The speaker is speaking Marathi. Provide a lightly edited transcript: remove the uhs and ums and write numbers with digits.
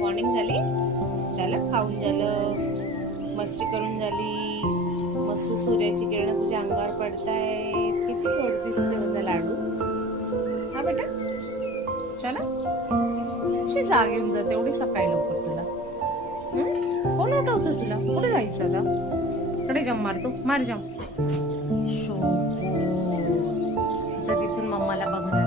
मॉर्निंग झाली, झालं खाऊन झालं, मस्ती करून झाली, मस्त सूर्याची किरण तुझ्या अंगावर पडतायत. किती गोड दिसते माझा लाडू. हा बेटा, चला कशी जाग येऊन जाते एवढी सकाळी लवकर तुला. कोण उठवतो तुला? कुठे जायचं आता? कडे जम मारतो, मार जम. शो, आता तिथून मम्माला बघणार